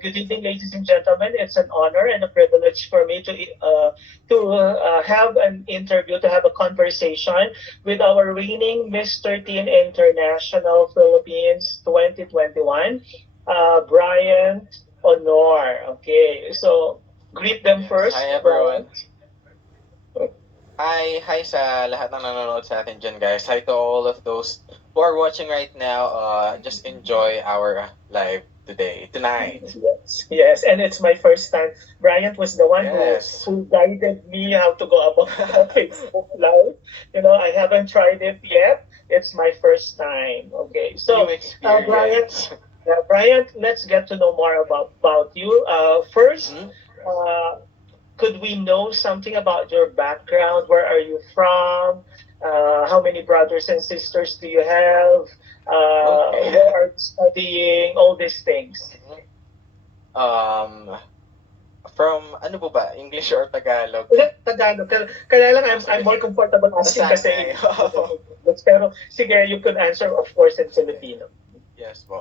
Good evening, ladies and gentlemen. It's an honor and a privilege for me to have an interview, to have a conversation with our reigning Mr. Teen International Philippines 2021, Bryant Aunor. Okay, so greet them Yes. Hi, first, everyone. Bryant. Hi sa lahat ng nanonood sa atin dyan, guys. Hi to all of those who are watching right now. Just enjoy our live tonight. Yes, yes, and it's my first time. Bryant was the one who Yes. who guided me how to go about Facebook Live. I haven't tried it yet. It's my first time. Okay, New so Bryant, experience. Bryant, let's get to know more about you. First, Hmm? uh, could we know something about your background? Where are you from? How many brothers and sisters do you have? Where Okay. are you studying? All these things. um, from ano po ba? English or Tagalog? Tagalog. Kaya lang I'm Sige. more comfortable asking kasi Nasanay. pero sige, you could answer of course in Filipino. Yes po.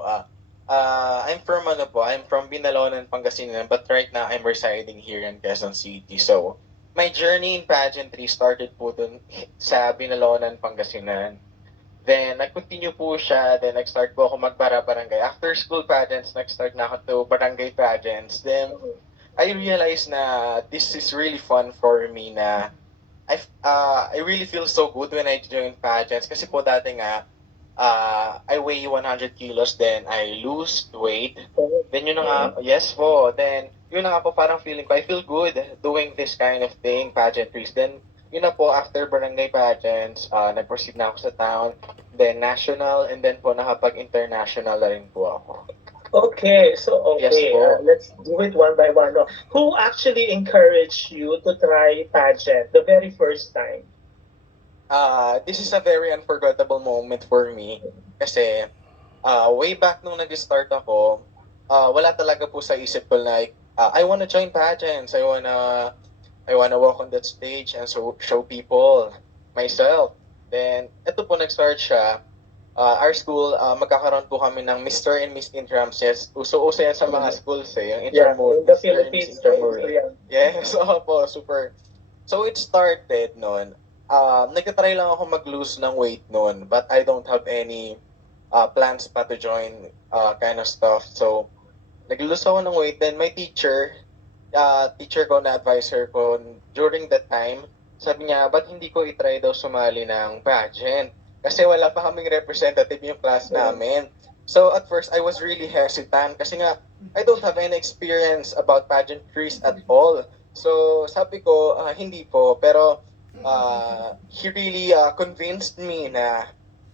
I'm from ano po, I'm from Binalonan, Pangasinan, but right now I'm residing here in Quezon City. So, my journey in pageantry started po dun sa Binalonan, Pangasinan. Then, nag-continue po siya. Then, nag-start po ako magbara-barangay. After school pageants, nag-start na ako to barangay pageants. Then, I realized na this is really fun for me na I really feel so good when I join pageants kasi po dati nga I weigh 100 kilos, then I lose weight. Then yun na nga, yes po, then yun na nga po parang feeling ko, I feel good doing this kind of thing, pageantries. Then yun na po, after barangay pageants, nag-proceed na ako sa town, then national, and then po nakapag-international na rin po ako. Okay, so Yes okay, po. let's do it one by one. No? Who actually encouraged you to try pageant the very first time? This is a very unforgettable moment for me kasi way back nung nag-start ako, wala talaga po sa isip ko like, I wanna join pageants, I wanna walk on that stage and show people myself. Then, ito po nag-start siya. Our school, magkakaroon po kami ng Mr. and Miss Intramses. Uso-uso yan sa mga schools yung Yeah, in the Mr. and Miss Philippines, no? So Intramural. yeah. Yes, opo, super. So it started noon. Nagtatry lang ako mag-lose ng weight noon, but I don't have any plans pa to join kind of stuff. So, nag-lose ako ng weight. Then my teacher ko na advisor ko during that time, sabi niya, ba't hindi ko itry daw sumali ng pageant? Kasi wala pa kaming representative yung class namin. So at first, I was really hesitant kasi nga, I don't have any experience about pageantries at all. So sabi ko, hindi po. Pero he really convinced me na,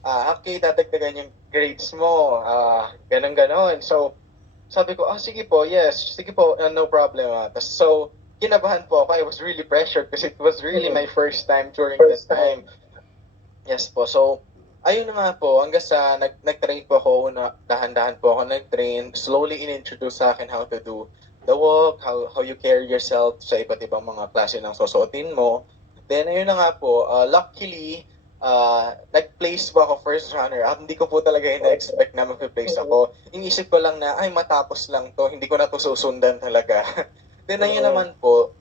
okay, dadagdagan yung grades mo, ganon-ganon. So sabi ko, sige po, yes, sige po, no problem. So, kinabahan po ako. I was really pressured kasi it was really my first time during that First time. time. Yes po. So, ayun na nga po, hanggang sa nag-train po ako, dahan-dahan po ako nag-train. Slowly in-introduce sa akin how to do the walk, how you carry yourself sa iba't ibang mga klase ng susuotin mo. Then, ayun na nga po, luckily, nag-place po ako first runner. Hindi ko po talaga ina-expect na mag-place ako. Inisip ko lang na, ay, matapos lang to. Hindi ko na to susundan talaga. Then, ayun naman po,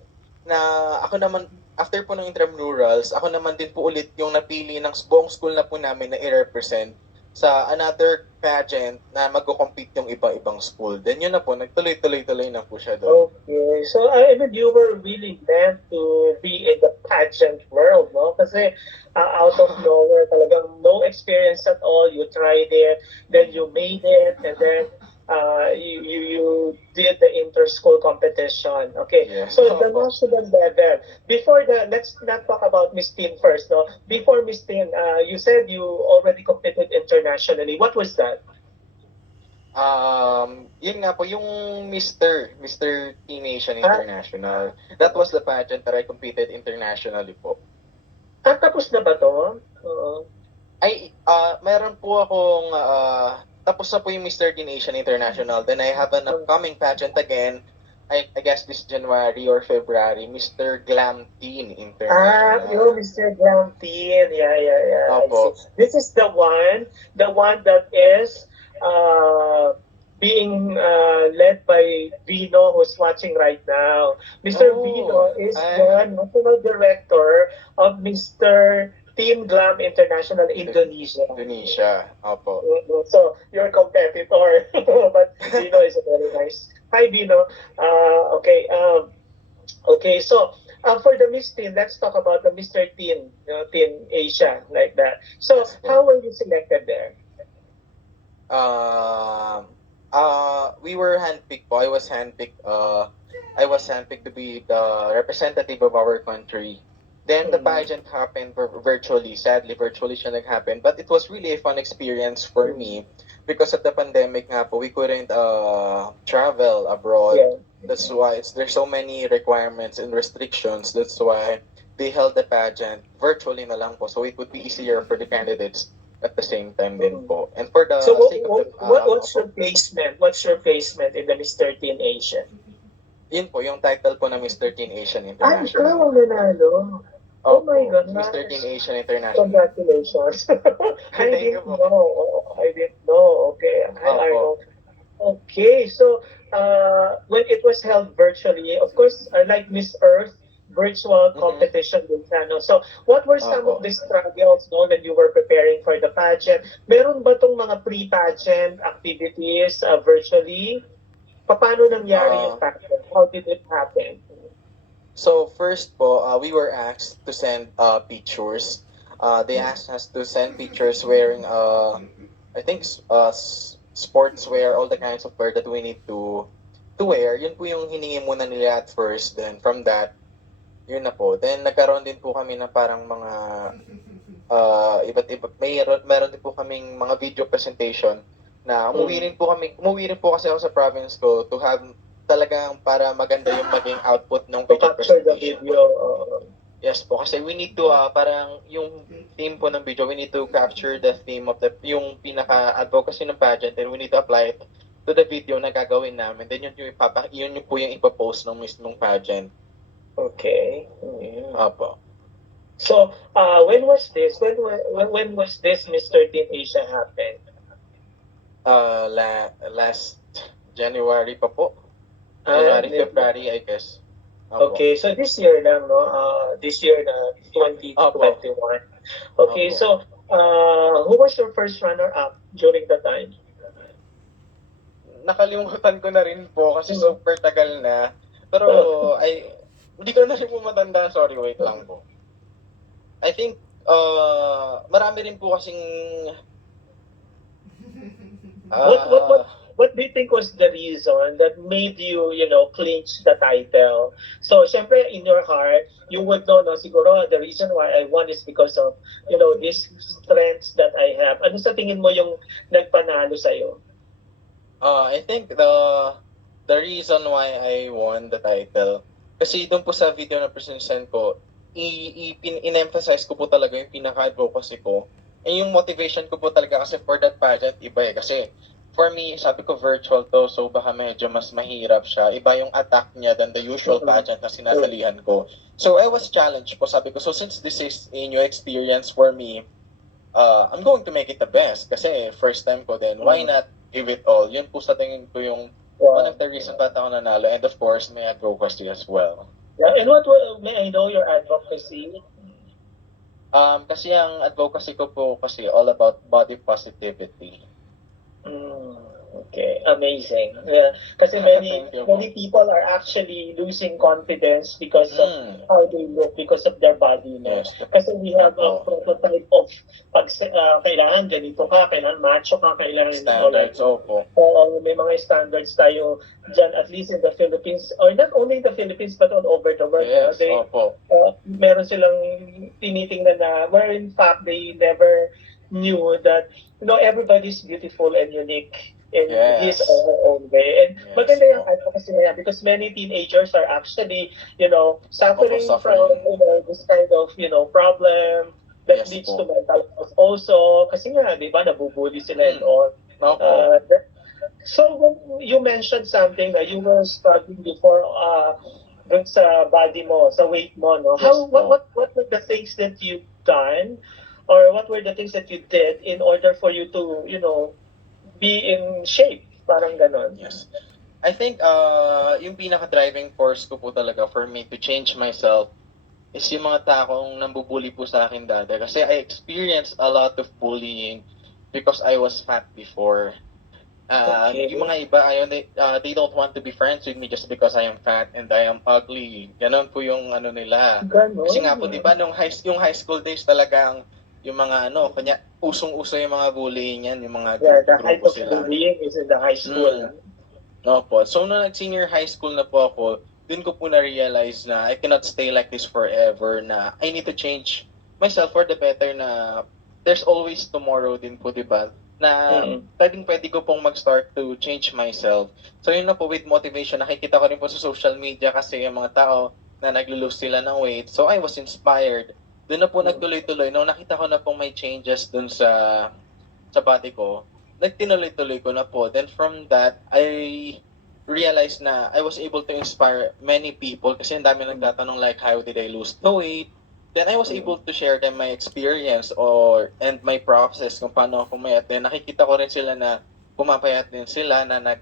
na ako naman, after po ng intramurals, ako naman din po ulit yung napili ng buong school na po namin na i-represent sa another pageant na magko-compete yung iba-ibang school. Then yun na po, nagtuloy-tuloy-tuloy na po siya doon. Okay. So, I mean, you were really meant to be in the pageant world, no? Kasi out of nowhere, talagang no experience at all. You tried it, then you made it, and then you did the inter-school competition. Okay. Yes. So, the national level. Before let's not talk about Miss Teen first, no? Before Miss Teen, you said you already competed internationally. What was that? Yun nga po, yung Mr. Teen Nation Ah, International. That was the pageant that I competed internationally po. tapos na ba to? Oo. Meron po akong, tapos na po yung Mr. Teen Nation International. Then I have an upcoming pageant again, I guess this January or February, Mr. Glam Teen You International. Mr. Glamtin. Yeah, yeah, yeah. I Opo. see. This is the one that is uh being led by Vino, who's watching right now. Mr. Oh, Vino is hi. the national director of Mr. Team Glam International Indonesia. Indonesia. Opo. So you're a competitor, but Vino is a very nice. Hi, Vino. Okay. Okay. So for the Miss Teen, let's talk about the Mr. Teen, Teen Asia, like that. So Yes how po. were you selected there? We were handpicked po. I was handpicked to be the representative of our country. Then the Mm, pageant happened virtually. Sadly, virtually siya nag-happen. But it was really a fun experience for mm, me because of the pandemic nga po. We couldn't travel abroad. yeah. That's why there's so many requirements and restrictions. That's why they held the pageant virtually na lang po. So it would be easier for the candidates at the same time din Mm. po. And for So the sake of the what's opo, your placement? What's your placement in the Mr. Teen Asia? yun po yung title po ng Mr. Teen Asian Ah, ikaw International. ang nanalo. Oh my Opo, Mr. Teen gosh. Asian International. Congratulations. I Thank you didn't po. know. I didn't know. Okay. Hi, Opo. Arnold. Okay. So, when it was held virtually, of course, like Miss Earth, virtual Mm-hmm. competition din siya, no? So, what were some Opo. of the struggles, no, when you were preparing for the pageant? Meron ba tong mga pre-pageant activities virtually? Paano nangyari yung Uh, pageant? How did it happen? so first po, we were asked to send pictures. They asked us to send pictures wearing I think sportswear, all the kinds of wear that we need to wear. Yun po yung hiningi muna nila at first. Then from that, yun na po. Then nagkaroon din po kami ng parang mga iba't iba. Meron din po kaming mga video presentation na Mm. umuwi rin po kasi ako sa province ko to have talagang para maganda yung maging output ng To video capture the presentation. video. Yes po, kasi we need to, parang yung theme po ng video, we need to capture the theme of yung pinaka-advocacy ng pageant and we need to apply it to the video na gagawin namin. Then yun yung po yung ipapost ng mismong pageant. Okay. Mm. Opo. So, when was this? When was this Mr. Teen Asia happened? Last January pa po. Ah, January, February, I guess. Opo. okay, so this year lang, no? This year na Opo. 2021. Okay, Opo. so who was your first runner-up during the time? Nakalimutan ko na rin po kasi super tagal na. Pero hindi ko na rin po matanda. Sorry, wait lang po. I think marami rin po kasing What do you think was the reason that made you, clinch the title? So, syempre, in your heart, you would know, no, siguro, the reason why I won is because of, these strengths that I have. Ano sa tingin mo yung nagpanalo sa'yo? I think the reason why I won the title kasi doon po sa video na present ko, in-emphasize ko po talaga yung pinaka-advocacy ko. Eh yung motivation ko po talaga kasi for that pageant, iba eh. Kasi for me, sabi ko virtual to, so baka medyo mas mahirap siya. Iba yung attack niya than the usual pageant na sinasalihan ko. So I was challenged po, sabi ko, so since this is a new experience for me, I'm going to make it the best. Kasi first time ko din, why not give it all? Yun po sa tingin ko yung one of the reason ba't ako nanalo. And of course, may advocacy as well. Yeah, and may I know your advocacy? Kasi ang advocacy ko po kasi all about body positivity. Okay, amazing. Yeah, kasi many Thank you many po. people are actually losing confidence because of how they look, because of their body, no? Yes. Kasi we have a Opo. prototype of kailangan ganito ka, kailangan macho ka, kailangan Standards, opo. may mga standards tayo dyan, at least in the Philippines, or not only in the Philippines, but all over the world. Yes, They, opo. meron silang tinitingnan na, where in fact, they never knew that, everybody's beautiful and unique in his Yes. or her own way. And Yes maganda yung po. advocacy na yan because many teenagers are actually, suffering from, suffering. this kind of, problem that Yes leads po. to mental health also. Kasi nga, di ba, nabubuli sila and all. Opo. So when you mentioned something that you were struggling before dun sa body mo, sa weight mo, no? Yes What were the things that you've done or what were the things that you did in order for you to, be in shape? Parang ganon. Yes. I think yung pinaka-driving force ko po talaga for me to change myself is yung mga taong nambubuli po sa akin dati. Kasi I experienced a lot of bullying because I was fat before. Okay. Yung mga iba, ayaw, they don't want to be friends with me just because I am fat and I am ugly. Ganon po yung ano nila. Kasi nga po, di Ganon. ba, yung high school days talagang yung mga ano, kanya, usong-uso yung mga bullying yan, yung mga Yeah, the height grupo-grupo of sila. bullying is in the high school. Opo. So, nung nag-senior high school na po ako, dun ko po na-realize na I cannot stay like this forever, na I need to change myself for the better, na there's always tomorrow din po, di ba? Na Mm. pwede ko pong mag-start to change myself. So, yun na po with motivation. Nakikita ko rin po sa social media kasi yung mga tao na naglo-lose sila ng weight. So, I was inspired. Doon na po nagtuloy-tuloy. Nung nakita ko na po may changes dun sa body ko, nagtinuloy-tuloy ko na po. Then from that, I realized na I was able to inspire many people kasi ang dami nagtatanong like, how did I lose the weight? Then I was able to share them my experience and my process kung paano ako mayat. Then nakikita ko rin sila na pumapayat din sila na na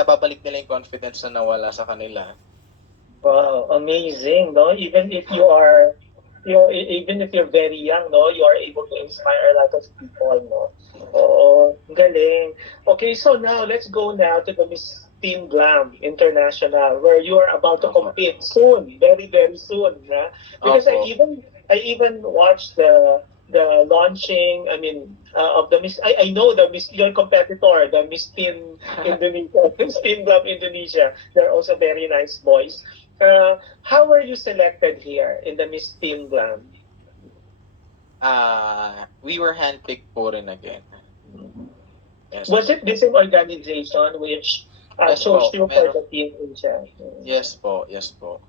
babalik nila yung confidence na nawala sa kanila. Wow, amazing, no? Even if even if you're very young, no, you are able to inspire a lot of people, no? Oo, galing. Okay, so now let's go now to the Miss Teen Glam International, where you are about to Opo. compete soon, very very soon, na? Because Opo. I even watched the launching. I mean, of the Miss. I know the Miss your competitor, the Miss Teen Indonesia, Miss Teen Glam Indonesia. They're also very nice boys. How were you selected here in the Miss Teen Glam? We were handpicked po rin again. Yes Was po. it the same organization which Yes chose po. you for the Teen Asia? Yes po. Yes po.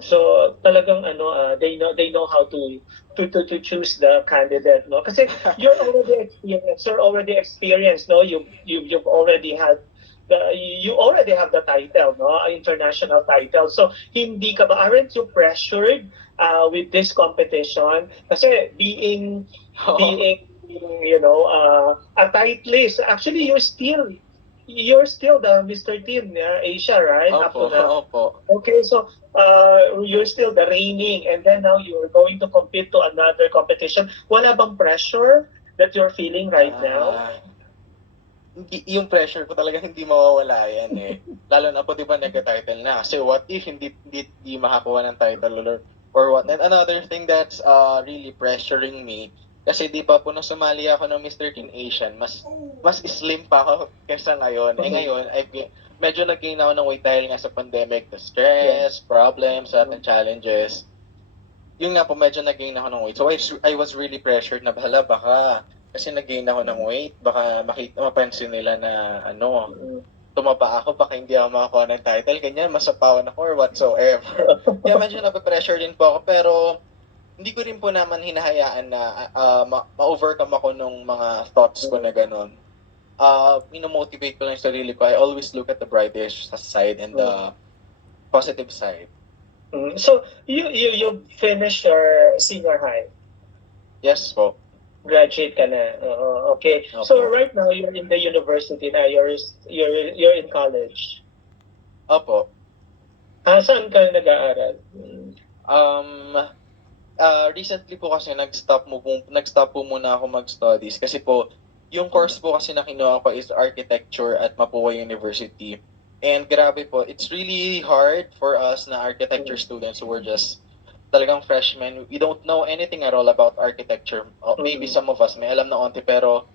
So talagang ano they know how to choose the candidate, no, kasi you're already experienced, no, you've already had you already have the title, no, international title. So hindi ka ba, aren't you pressured with this competition, kasi being a tight list, actually you're still the Mr. Teen Asia, right, up to Opo, now. opo. Okay, so you're still the reigning, and then now you're going to compete to another competition. Wala bang pressure that you're feeling right now? Yung pressure ko talaga hindi mawawala yan eh. Lalo na po, di ba, nagka-title na. So, what if hindi makakuha ng title or what? And another thing that's really pressuring me, kasi di ba po nung sumali ako ng Mr. Teen Asian, mas slim pa ako kaysa ngayon. Eh ngayon, medyo nag-gain ako ng weight dahil nga sa pandemic, the stress, problems, at challenges. Yun nga po, medyo nag-gain ako ng weight. So, I was really pressured na, bahala, baka kasi nag-gain ako ng weight, baka mapansin nila na, tumaba ako, baka hindi ako makakuha ng title, ganyan, masapawan ako or whatsoever. Kaya medyo nape-pressure din po ako, pero hindi ko rin po naman hinahayaan na ma-overcome ako nung mga thoughts ko na ganun. Minomotivate ko lang yung sarili ko. I always look at the brighter side and the positive side. So you finished your senior high. Yes po. Graduate ka na. Okay. So Opo. right now you're in the university na. You're in college. Opo. Saan ka nag-aaral? Recently po kasi nag-stop po muna ako mag-studies kasi po yung course po kasi na kinuha ko is architecture at Mapua University. And grabe po, it's really hard for us na architecture students who were just talagang freshmen. We don't know anything at all about architecture. Maybe some of us may alam na onti, pero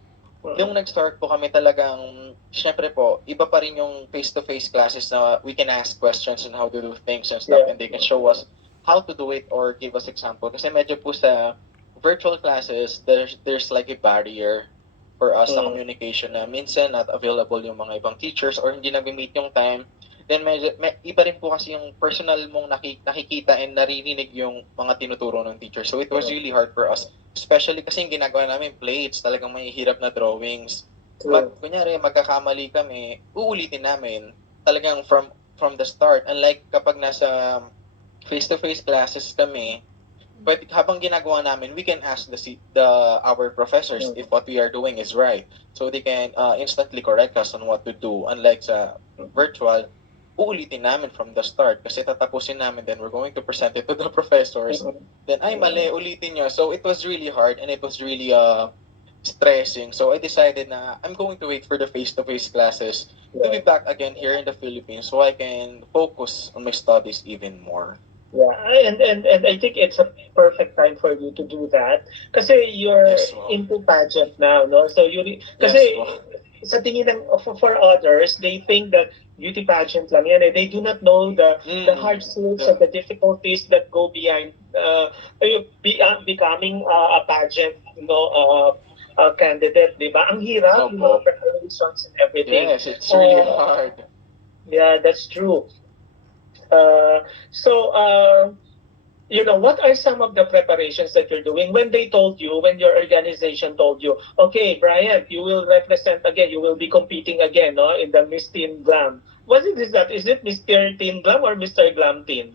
yung nag-start po kami talagang, syempre po, iba pa rin yung face-to-face classes na we can ask questions on how to do things and stuff, and they can show us how to do it or give us example. Kasi medyo po sa virtual classes, there's like a barrier for us na communication na minsan not available yung mga ibang teachers or hindi nag-meet yung time. Then iba rin po kasi yung personal mong nakikita and naririnig yung mga tinuturo ng teacher. So it was really hard for us. Especially kasi yung ginagawa namin plates, talagang may hirap na drawings. Kunyari, magkakamali kami, uulitin namin talagang from the start. Unlike kapag nasa face-to-face classes kami, pwede, habang ginagawa namin, we can ask the our professors if what we are doing is right. So they can instantly correct us on what to do. Unlike sa virtual, uulitin namin from the start kasi tatapusin namin, then we're going to present it to the professors. Then, ay mali, ulitin nyo. So it was really hard and it was really stressing. So I decided na I'm going to wait for the face-to-face classes to be back again here in the Philippines so I can focus on my studies even more. Yeah, and I think it's a perfect time for you to do that kasi you're Yes, wow. into pageant now, no? So Yes, kasi wow. sa tingin ng for others, they think that beauty pageant lang yan. They do not know the hardships and the difficulties that go behind becoming a pageant, candidate, di ba? Ang hirap, yung mga Opo. preparations and everything. Yes, it's really hard. Yeah, that's true. Uh, so, what are some of the preparations that you're doing when they told you, when your organization told you, okay, Bryant, you will represent again, you will be competing again, no, in the Miss Teen Glam. What is that? Is it Mr. Teen Glam or Mr. Glam Teen?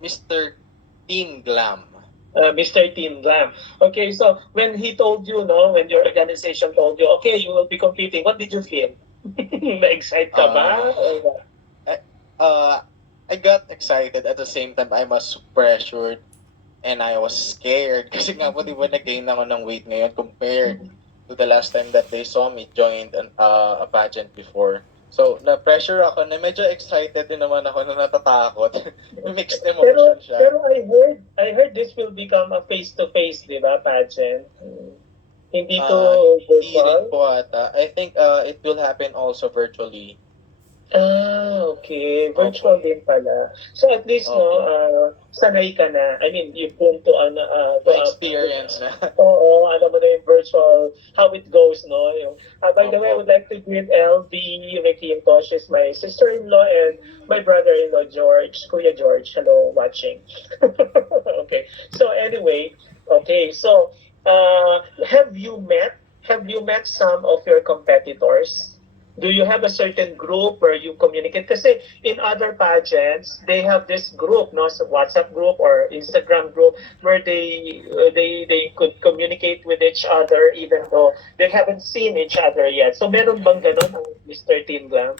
Mr. Teen Glam. Mr. Teen Glam. Okay, so when he told you, no, when your organization told you, okay, you will be competing, what did you feel? Na-excite ka ba? Or what? I, uh, I got excited at the same time. I was pressured and I was scared kasi nga po di ba nag-gain ako ng weight ngayon compared to the last time that they saw me joined a pageant before. So, na-pressure ako na medyo excited din naman ako na natatakot. Mixed emotion siya. Pero I heard this will become a face-to-face, di ba, pageant? Hindi to Hindi rin virtual? po ata. I think it will happen also virtually. Okay. Virtual Opo. din pala. So at least, no, Opo. sanay ka na. I mean, you've been to, Na-experience na. oo, alam mo na yung virtual, how it goes, no? By the way, I Opo. would like to greet LV, Ricky, and Tosh, is my sister-in-law, and my brother-in-law, George, Kuya George. Hello, watching. Okay. So anyway, okay. So, have you met some of your competitors? Do you have a certain group where you communicate? Kasi in other pageants, they have this group, no, so WhatsApp group or Instagram group, where they could communicate with each other even though they haven't seen each other yet. So meron bang ganun ang Mr. Teen Glam?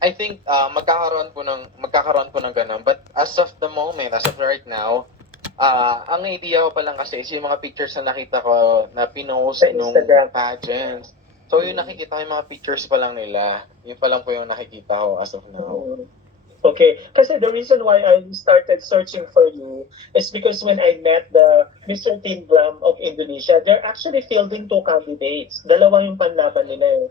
I think magkakaroon po ng ganun. But as of the moment, as of right now, ang idea ko pa lang kasi is yung mga pictures na nakita ko na pinost Sa nung Instagram. pageants. So yung nakikita ko yung mga pictures pa lang nila. Yun pa lang po yung nakikita ko as of now. Okay. Kasi the reason why I started searching for you is because when I met the Mr. Teen Glam of Indonesia, they're actually fielding 2 candidates. Dalawa yung panlaban nila eh.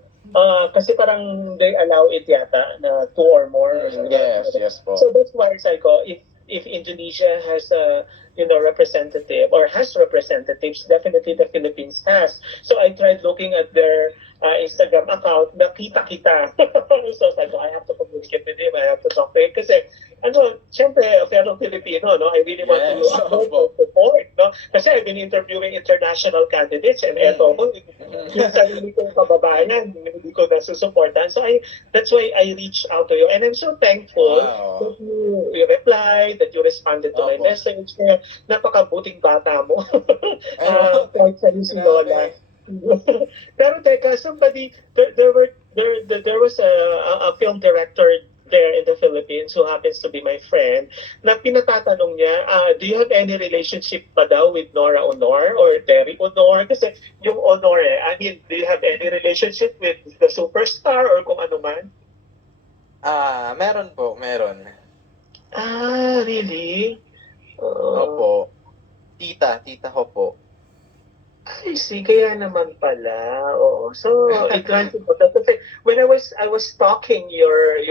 Kasi parang they allow it yata na 2 or more. Yes po. So that's why I said ko, if Indonesia has a representative or has representatives, definitely the Philippines has. So I tried looking at their Instagram account, nakita kita. So sabi ko, I have to communicate with him, I have to talk to him. Kasi, syempre, fellow Filipino, no? I really want to upload or support, no? Kasi I've been interviewing international candidates and eto ko, yung sarili kong kababayan, hindi ko nasusuportan. So that's why I reached out to you. And I'm so thankful that you replied, that you responded to my message. Kaya napakabuting bata mo. Kahit sa'yo si Lola. Pero teka, there was a film director there in the Philippines who happens to be my friend na pinatatanong niya, do you have any relationship pa daw with Nora Aunor or Terry Aunor? Kasi yung Aunor I mean, do you have any relationship with the superstar or kung ano man? Meron po, meron. Really? Opo. Tita ko po. I see, kaya naman pala. Oo. So, it ko. Kasi when I was stalking your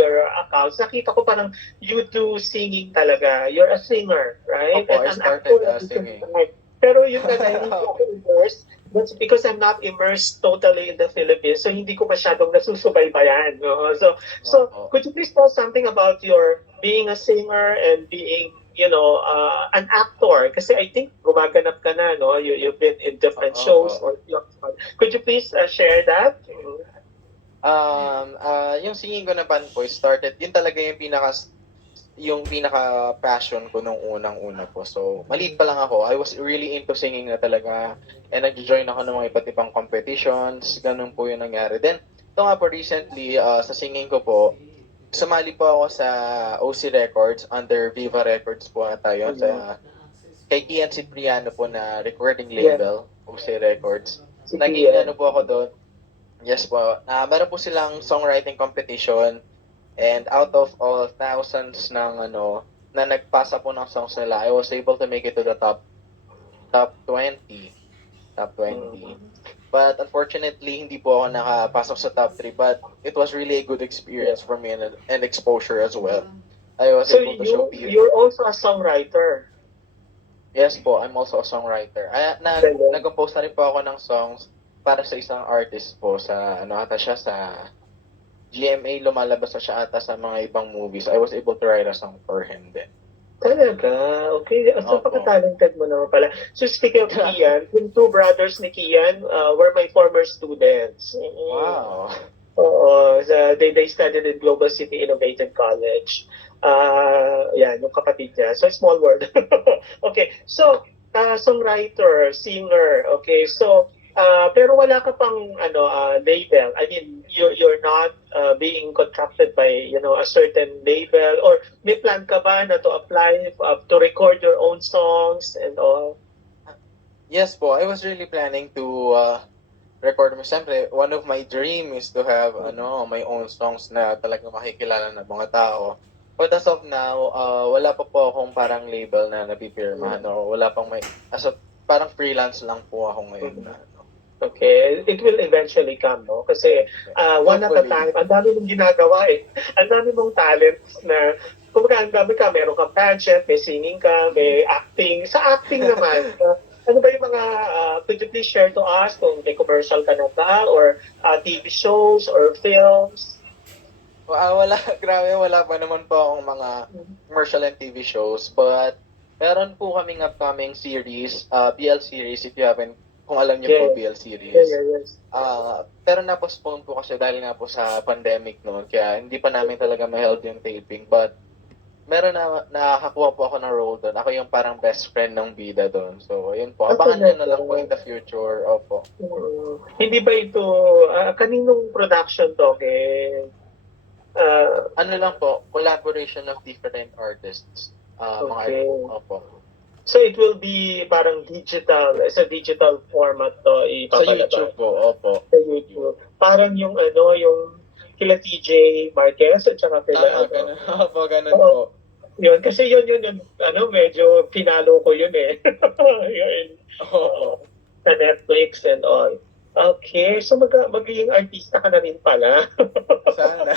accounts, nakita ko parang you do singing talaga. You're a singer, right? Opo, I And an started actor at the same singing. time. Pero yung hindi ako immersed, that's because I'm not immersed totally in the Philippines. So, hindi ko masyadong nasusubaybayan. No? So, could you please tell something about your being a singer and being an actor, kasi I think gumaganap ka na, no? You've been in different shows. Could you please share that? Yung singing ko naman po started, yun talaga yung yung pinaka-passion ko nung unang-una po. So, maliit pa lang ako, I was really into singing na talaga. And nag-join ako ng mga iba't ibang competitions. Ganun po yung nangyari. Then, ito nga po recently, sa singing ko po, sumali po ako sa OC Records, under Viva Records po ata yun, sa kay Kian Cipriano po na recording Yeah, label, OC Records. sige Naging yan. ano po ako doon, yes po, meron po silang songwriting competition. And out of all thousands ng na nagpasa po ng songs nila, I was able to make it to the top 20. Top 20. But unfortunately, hindi po ako nakapasok sa top 3. But it was really a good experience for me and exposure as well. I was So able to show people. you're also a songwriter. Yes po, I'm also a songwriter. Galing. Nag-compose na rin po ako ng songs para sa isang artist po sa ata siya sa GMA, lumalabas na siya ata sa mga ibang movies. I was able to write a song for him then. Talaga? Okay. So, Opo. pagka-talented mo naman pala. So, speaking of Kian, yung two brothers ni Kian were my former students. Wow. Oo. They studied in Global City Innovative College. Yan, yung kapatid niya. So, small world. Okay. So, songwriter, singer. Okay. So, pero wala ka pang label. I mean, you're not being contracted by a certain label, or may plan ka ba na to apply to record your own songs and all? Yes po, I was really planning to record mo. Siyempre, one of my dream is to have my own songs na talagang makikilala ng mga tao. But as of now, wala pa po akong parang label na napipirmahan, o wala pang parang freelance lang po ako ngayon na Okay, it will eventually come, no? Kasi one at a hopefully. time, ang dami mong ginagawa eh. Ang dami mong talents na, kumbaga ang dami ka, meron kang pageant, may singing ka, may acting. Sa acting naman, ano ba yung mga, could you please share to us kung may commercial ka na ba, or TV shows, or films? Wala, grabe, wala pa naman po akong mga commercial and TV shows, but meron po kaming upcoming series, BL series, if you haven't, kung alam niyo po, BL series. Yes. Pero na-postpone po kasi dahil nga po sa pandemic noon, kaya hindi pa namin talaga ma-held yung taping, but meron nakakuha po ako ng role doon. Ako yung parang best friend ng bida doon. So, yun po. Abangan nyo na lang po in the future. Opo. Hindi ba ito, kaninong production to? Ano lang po, collaboration of different artists. Okay. Mga opo. So it will be parang digital, sa digital format to Sa ipapalabas. YouTube po, opo. Sa YouTube. Parang yung yung kila TJ Marquez at saka kila Ganun. Opo, ganun po. Yun, kasi yun, medyo pinalo ko yun eh. Yun. Opo. Sa Netflix and all. Okay, so magiging artista ka na rin pala. Sana.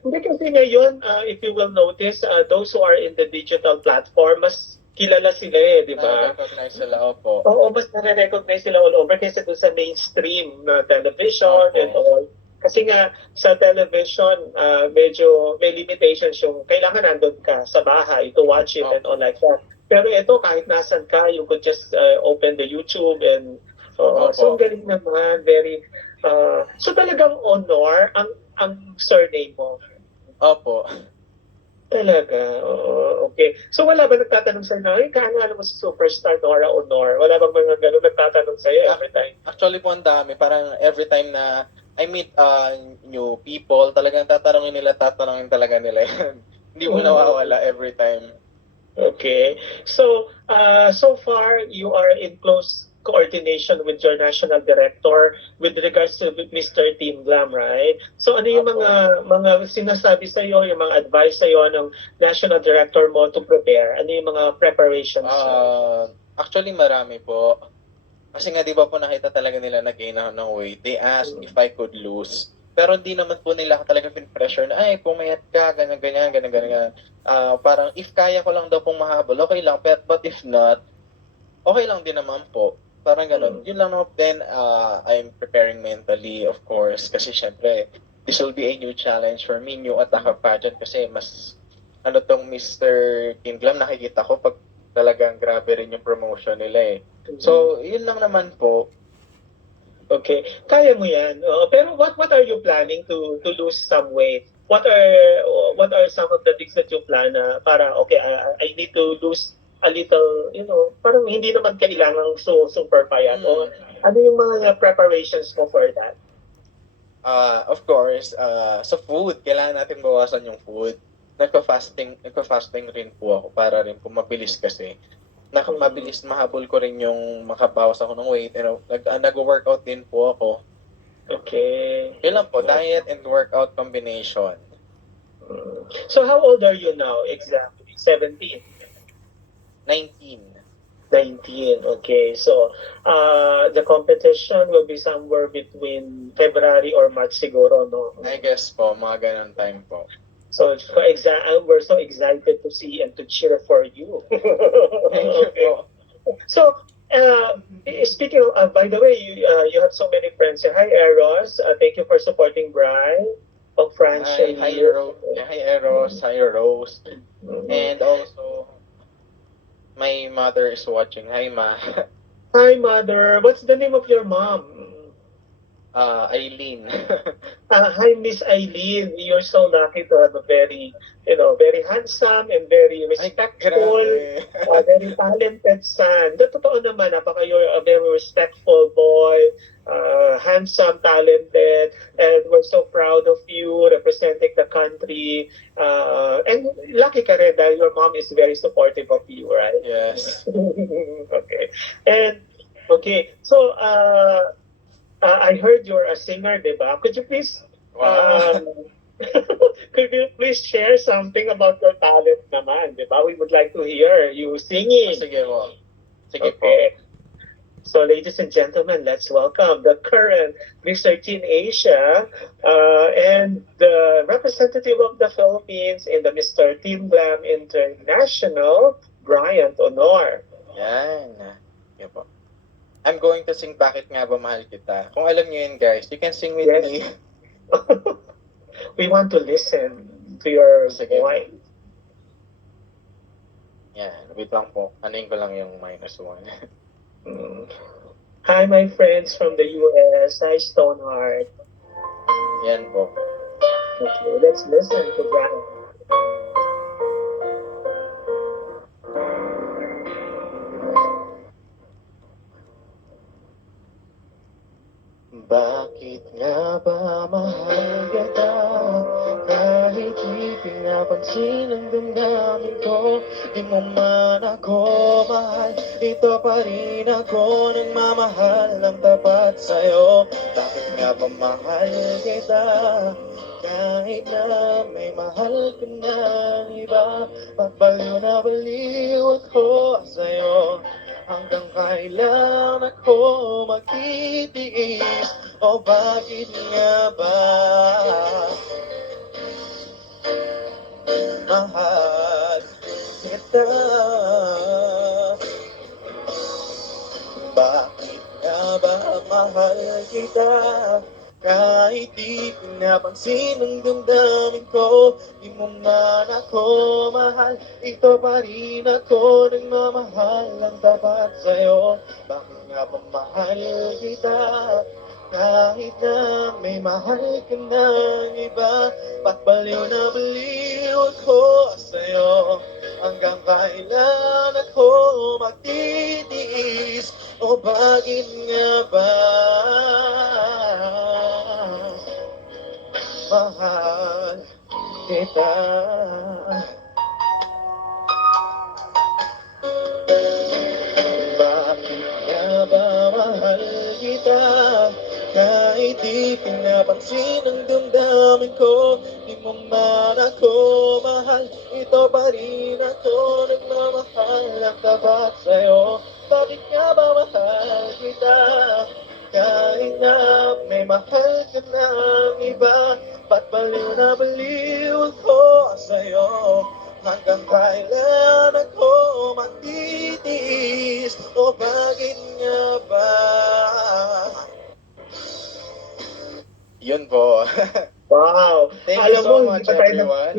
Hindi kasi ngayon, if you will notice, those who are in the digital platform, mas kilala sila di ba? Na-recognize sila, opo. Oo, mas nare-recognize sila all over kaysa doon sa mainstream na television and all. Kasi nga, sa television, medyo may limitations yung kailangan nandun ka sa bahay to watch it and all like that. Pero ito, kahit nasan ka, you could just open the YouTube and so ang galing naman, very so talagang Aunor ang surname mo. Opo. Talaga, okay. So wala ba nagtatanong sa'yo na, kaano mo si superstar Nora Aunor? Wala bang mga gano'n nagtatanong sa'yo every time? Actually po, ang dami. Parang every time na I meet new people, talagang tatanungin talaga nila yan. Hindi mo nawawala every time. Okay. So, so far, you are in close coordination with your national director with regards to Mr. Team Glam, right? So ano yung mga sinasabi sa iyo, yung mga advice sa iyo ng national director mo to prepare? Ano yung mga preparations? Actually marami po. Kasi nga di ba po nakita talaga nila nag-gain ako ng weight. They asked if I could lose. Pero hindi naman po nila talaga pin-pressure na, ay, pumayat ka, ganyan. Parang if kaya ko lang daw pong mahabol, okay lang. But if not, okay lang din naman po. Parang ganun. Yun lang naman. Then, I'm preparing mentally, of course. Kasi syempre, this will be a new challenge for me. New attack of pageant. Kasi mas, tong Mr. King Glam, nakikita ko pag talagang grabe rin yung promotion nila eh. So, yun lang naman po. Okay. Kaya mo yan. Pero what are you planning to lose some weight? what are some of the things that you plan na para okay, I need to lose a little, parang hindi naman kailangang super payat o Mm. ano yung mga preparations mo for that? Of course, sa food, kailangan natin bawasan yung food. Nagpa-fasting rin po ako para rin po mabilis kasi. Mm. Mabilis mahabol ko rin yung makabawas ako ng weight. Nag-workout din po ako. Okay. Yun lang po, diet and workout combination. So how old are you now exactly? 17? 19. 19. Okay. So the competition will be somewhere between February or March siguro, no? I guess po, mga ganun time po. So we're so excited to see and to cheer for you. Thank you Okay. po. So, speaking of, by the way, you have so many friends here. Hi, Eros. Thank you for supporting Brian. Of Francia Hi, here. Hi Eros, hi Rose. Mhm. And also, my mother is watching. Hi Ma. Hi, mother. What's the name of your mom? Eileen. Hi, Miss Eileen. You're so lucky to have a very, very handsome and very Ay, respectful, grabe. very talented son. Totoo naman, you're a very respectful boy, handsome, talented, and we're so proud of you representing the country. And lucky ka rin dahil your mom is very supportive of you, right? Yes. Okay. And, okay, so, I heard you're a singer, di ba? Wow. Could you please share something about your talent naman, di ba? We would like to hear you singing. Sige po. Sige po. Okay. So, ladies and gentlemen, let's welcome the current Mr. Teen Asia and the representative of the Philippines in the Mr. Teen Glam International, Bryant Aunor. Yan. Sige po. I'm going to sing Bakit Nga Ba Mahal Kita. Kung alam niyo yun, guys, you can sing with Yes. me. We want to listen to your Sige. voice. Yan. Wait lang po. Anuin ko lang yung -1. Mm. Hi, my friends from the US. Hi, Stoneheart. Yan po. Okay, let's listen to Brian. Bakit nga ba mahal kita? Kahit di pinapansin ang damdamin ko, di mo man ako mahal, ito pa rin ako nagmamahal ng tapat sa'yo. Bakit nga ba mahal kita? Kahit na may mahal ka na iba, baliw na baliw ako sa'yo. Hanggang kailan ako magtitiis? O bakit nga ba mahal kita? Bakit nga ba mahal kita? Kahit di pinapansin ang damdamin ko, di mo man ako mahal, ito pa rin ako nagmamahal ng tapat sa'yo. Bakit nga ba mahal kita? Kahit na may mahal ka ng iba, baliw na baliw ako sa'yo. Hanggang kailan ako magtitiis? O bakit nga ba mahal kita? Bakit nga ba mahal kita? Kahit di pinapansin ang damdamin ko, di mo man ako mahal, ito pa rin ako nagmamahal ng tapat sa'yo. Bakit nga ba mahal kita? Kahit na may mahal ka ng iba, baliw na baliw ako sa'yo. Hanggang kailan ako magtitiis? O bakit nga ba? Yun po. Wow. Thank you Alam mo, so hindi much, pa tayo everyone.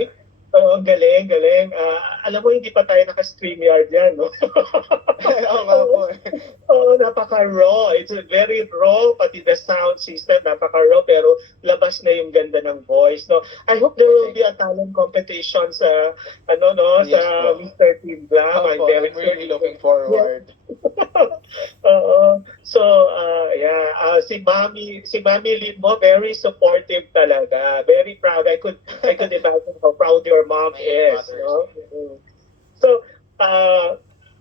Oo, galing, galing. Alam mo, hindi pa tayo naka-StreamYard yan, no? Oo nga po. Oo, napaka-raw. It's a very raw, pati the sound system, napaka-raw, pero labas na yung ganda ng voice, no? I hope there I will think, be a talent competition sa, ano, no, sa yes po. Mr. Team Glam. I'm Opo, very I'm sure really it will. looking Yes. forward. Oo. So, yeah, si Mami Lynn mo, very supportive talaga. Very proud. I could imagine how proud your mom My is, mother. no? So,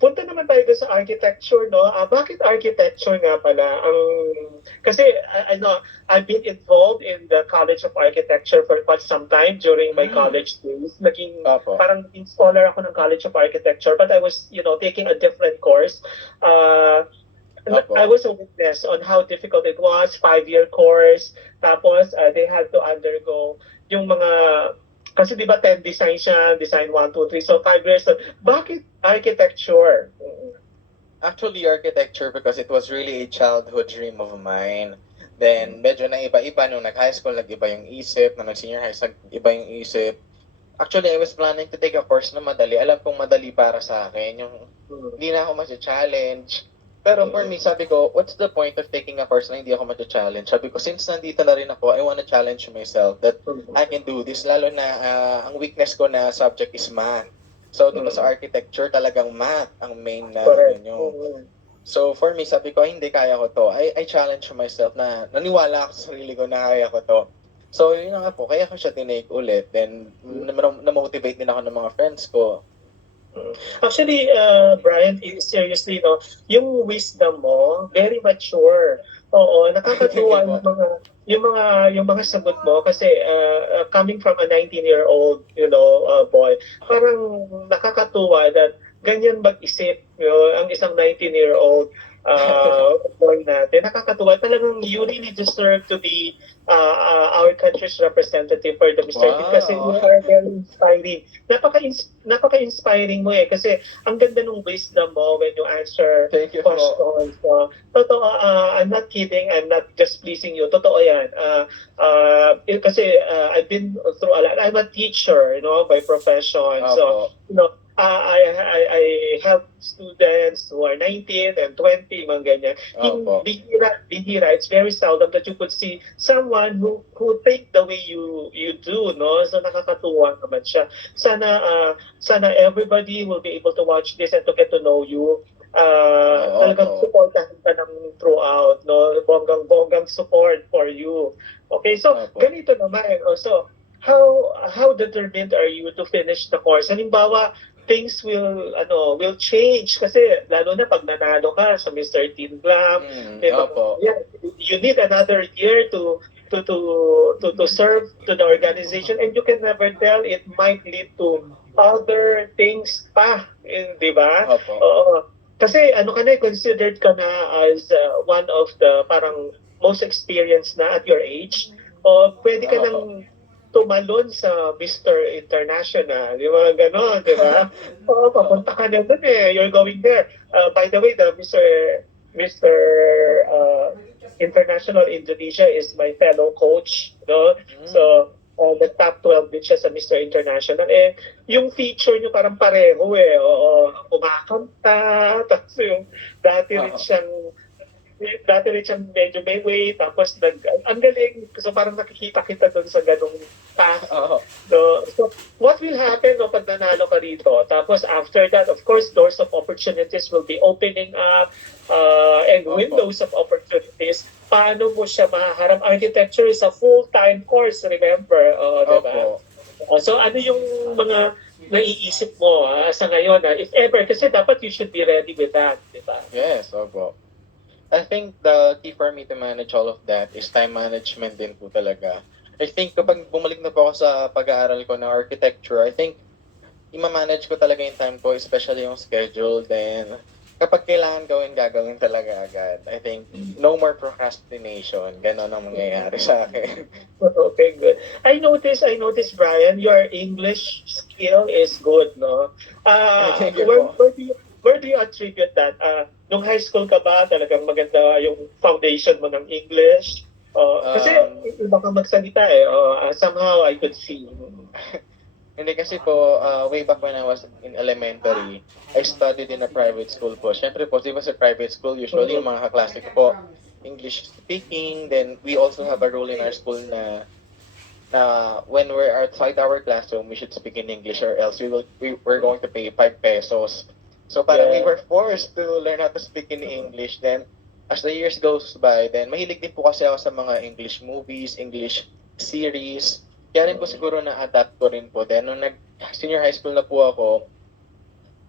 punta naman tayo doon sa architecture, no? Bakit architecture nga pala? Kasi, ano, I've been involved in the College of Architecture for quite some time during my Mm. college days. Opo. Parang naging scholar ako ng College of Architecture, but I was, taking a different course. Uh, I Opo. was a witness on how difficult it was, 5-year course. Tapos, they had to undergo yung mga, kasi di ba 10 design siya, design 1, 2, 3, so 5 years. So, bakit architecture? Actually, architecture because it was really a childhood dream of mine. Then, medyo na iba-iba nung nag-high school, nag-iba yung isip. Nung nag-senior high, iba yung isip. Actually, I was planning to take a course na madali. Alam kong madali para sa akin. Yung hindi na ako challenge. Pero for me, sabi ko, what's the point of taking a course na hindi ako challenge? Sabi ko, since nandito na rin ako, I wanna challenge myself that I can do this. Lalo na ang weakness ko na subject is math. So, di ba sa architecture, talagang math ang main na ano Correct. nyo. So, for me, sabi ko, hindi, kaya ko to. I challenge myself na naniwala ako sa sarili ko na kaya ko to. So, yun nga po, kaya ko siya tinake ulit. Then, na-motivate din ako ng mga friends ko. Actually, Brian, seriously, no, yung wisdom mo, very mature. Oo, Thank you nakakatuwa po. yung mga sagot mo kasi coming from a 19-year-old, boy, parang nakakatuwa that ganyan mag-isip, ang isang 19-year-old boy natin. Nakakatuwa. Talagang you really deserve to be our country's representative for the Mr. Team kasi you Wow. are very inspiring. Napaka-inspiring mo kasi ang ganda ng wisdom mo when you answer Thank you po. questions. So, totoo, I'm not kidding. I'm not just pleasing you. Totoo yan. Kasi I've been through a lot. I'm a teacher, by profession. So, Opo. I have students who are 19 and 20, mga ganyan. Opo. Bihira, it's very seldom that you could see someone who think the way you do, no? So nakakatuwa naman siya. Sana everybody will be able to watch this and to get to know you. Talagang Opo. supportahan ka ng throughout, no? Bonggang support for you. Okay, so Opo. ganito naman. So, how determined are you to finish the course? Halimbawa, things will change kasi lalo na pag nanalo ka sa Mr. Teen Glam, diba? Opo. Yeah, you need another year to serve to the organization, and you can never tell, it might lead to other things pa, di ba? Opo. Oo. Kasi ano ka na, considered ka na as one of the parang most experienced na at your age. O pwede ka nang tumalon sa Mr. International, yung mga ganon, di ba? Oo, papunta ka na dun You're going there. By the way, the Mr. International Indonesia is my fellow coach, no? So, the top 12 din siya sa Mr. International. Yung feature niyo parang pareho Oo, kumakanta, tapos yung dati rin siyang medyo may weight, tapos ang galing. So parang nakikita kita doon sa ganong path. So what will happen pag nanalo ka rito? Tapos after that, of course, doors of opportunities will be opening up and windows of opportunities. Paano mo siya maharap? Architecture is a full-time course, remember? Diba? So ano yung mga naiisip mo sa ngayon? If ever, kasi dapat you should be ready with that, diba? Yes, opo. I think the key for me to manage all of that is time management din po talaga. I think kapag bumalik na po ako sa pag-aaral ko ng architecture, I think ima-manage ko talaga yung time ko, especially yung schedule. Then, kapag kailangan gagawin talaga agad. I think no more procrastination. Ganon ang mangyayari sa akin. Okay, good. I noticed, Brian, your English skill is good, no? Thank you Where, po. where do you attribute that? Nung high school ka ba, talagang maganda yung foundation mo ng English? Kasi iba ka magsalita somehow I could see. Hindi kasi po, way back when I was in elementary, I studied in a private school po. Siyempre po, di ba sa private school, usually yung Mm. mga kaklase ko po, English speaking. Then we also have a rule in our school na when we're outside our classroom, we should speak in English or else we're going to pay 5 pesos. So parang we Yeah. were forced to learn how to speak in English. Then as the years goes by, then mahilig din po kasi ako sa mga English movies, English series. Kaya rin po siguro na-adapt ko rin po. Then nung nag-senior high school na po ako,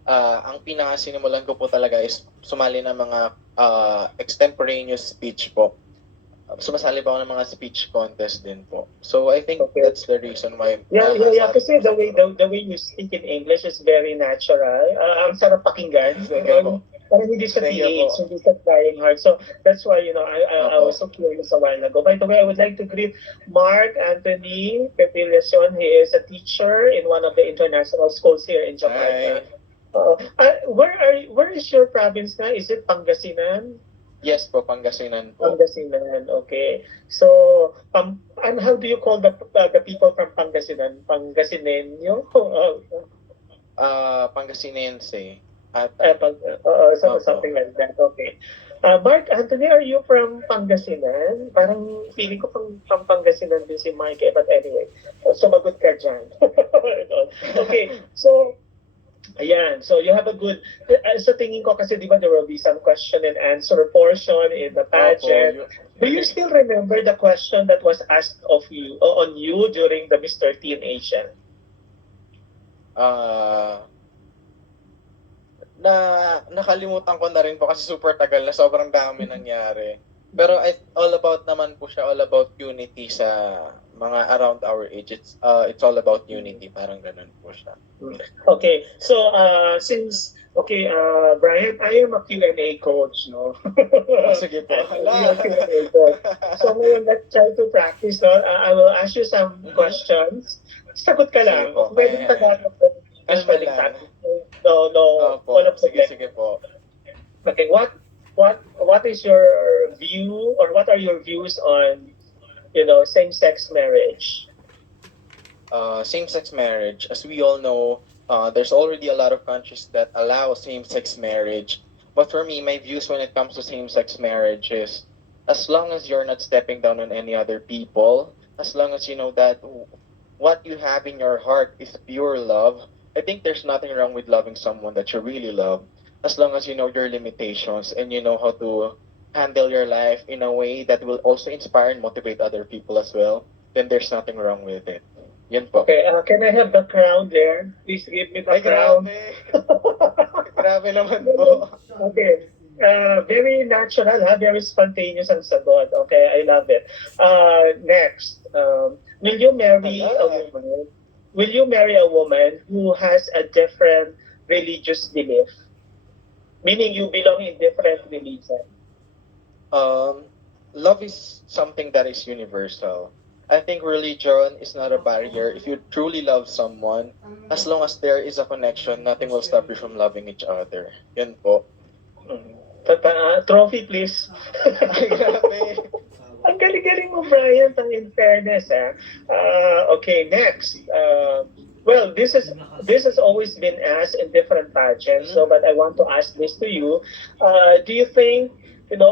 ang pinaka-sinimulan ko po talaga is sumali ng mga extemporaneous speech po. Sumasali pa ako ng mga speech contest din po. So I think Okay. that's the reason why Yeah, yeah, yeah. nasali Kasi po siguro. the way you speak in English is very natural. Ang sarap pakinggan. Thank you po. Parang hindi sa Thank you PH, po. hindi sa trying hard. So that's why, I was Opo. so curious a while ago. By the way, I would like to greet Mark Anthony Pepilacion. He is a teacher in one of the international schools here in Jakarta. Hi. Where is your province na? Is it Pangasinan? Yes po, Pangasinan po. Pangasinan, okay. So, and how do you call the people from Pangasinan? Pangasinenyo? Pangasinense. At, Something opo. like that. Okay. Mark Anthony, are you from Pangasinan? Parang feeling ko from Pangasinan din si Mark eh. But anyway, sumagot ka dyan. Okay. So, ayan. So, you have a good... Sa tingin ko kasi, di ba, there will be some question and answer portion in the Opo. pageant. Do you still remember the question that was asked of you, on you during the Mr. Teen Asian? Ah, nakalimutan ko na rin po kasi super tagal na sobrang dami nangyari. Pero all about naman po siya, all about unity sa mga around our age. It's all about unity, parang ganun po siya. Okay. So, Bryant, I am a Q&A coach, no? Sige po. You are Q&A coach. So, ngayon, let's try to practice, no? I will ask you some questions. Sagot ka Sige lang. po. Kung pwedeng Tagalog, English, Kalma pwedeng lang. Tagalog. No, Opo. walang Sige, problema. sige po. Okay, what is your view, or what are your views on, same-sex marriage? Same-sex marriage, as we all know, there's already a lot of countries that allow same-sex marriage. But for me, my views when it comes to same-sex marriage is, as long as you're not stepping down on any other people, as long as you know that what you have in your heart is pure love, I think there's nothing wrong with loving someone that you really love, as long as you know your limitations and you know how to handle your life in a way that will also inspire and motivate other people as well, then there's nothing wrong with it. Yun po. Okay, can I have the crown there? Please give me the Ay, crown. grabe. Grabe naman po. Okay. Very natural, ha? Very spontaneous ang sagot. Okay, I love it. Next, will you marry a Hala. woman? Will you marry a woman who has a different religious belief? Meaning you belong in different religion. Love is something that is universal. I think religion is not a barrier. If you truly love someone, as long as there is a connection, nothing will stop you from loving each other. Yun po. Trophy, please. Ay, grabe. Ang galing-galing mo, Bryant, ang in fairness, ha? Okay, next. Well, this has always been asked in different pageants, so but I want to ask this to you. Do you think,